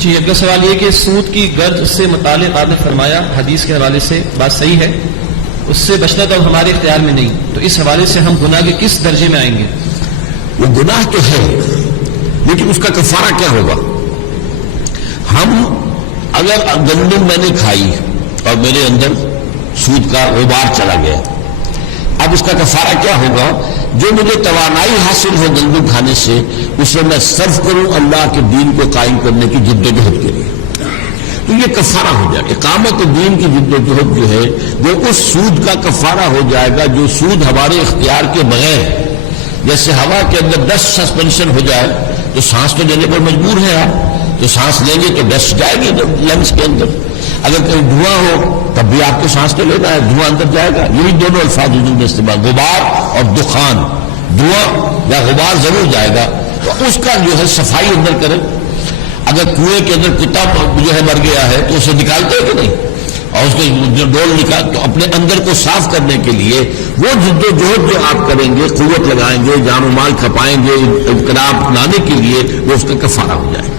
जी, अगला सवाल ये कि सूद की गर्ज से मुतालिक आपने फरमाया हदीस के हवाले से बात सही है, उससे बचना तो हमारे इख्तियार में नहीं, तो इस हवाले से हम गुनाह के किस दर्जे में आएंगे? वो गुनाह तो है, लेकिन उसका कफारा क्या होगा? हम अगर गंदम मैंने खाई और मेरे अंदर सूद का गुबार चला गया, अब उसका कफारा क्या होगा? जो मुझे तवानाई हासिल हो गंदम खाने से, उसे मैं सर्फ करूं अल्लाह के दीन को कायम करने की जिद्दोजहद के लिए, तो ये कफारा हो जाएगा। इकामत दीन की जिद्दोजहद जो है वो उस सूद का कफारा हो जाएगा जो सूद हमारे इख्तियार के बगैर, जैसे हवा के अंदर डस्ट सस्पेंशन हो जाए तो सांस तो लेने पर मजबूर है आप, तो सांस लेंगे तो डस्ट जाएगी लंग्स के अंदर। अगर कहीं धुआं हो तब भी आपको सांस तो लेना है, धुआं अंदर जाएगा। यही दोनों अल्फाज उर्दू में इस्तेमाल, गुबार और दुखान, धुआं या गुबार जरूर जाएगा, तो उसका जो है सफाई अंदर करें। अगर कुएं के अंदर कुत्ता जो है मर गया है तो उसे निकालते हैं कि नहीं, और उसके जो डोल निकाल, तो अपने अंदर को साफ करने के लिए वो जिद्दोजहद जो आप करेंगे, कुव्वत लगाएंगे, जान माल खपाएंगे, इनकलाब लाने के लिए, वो उसका कफारा हो जाए।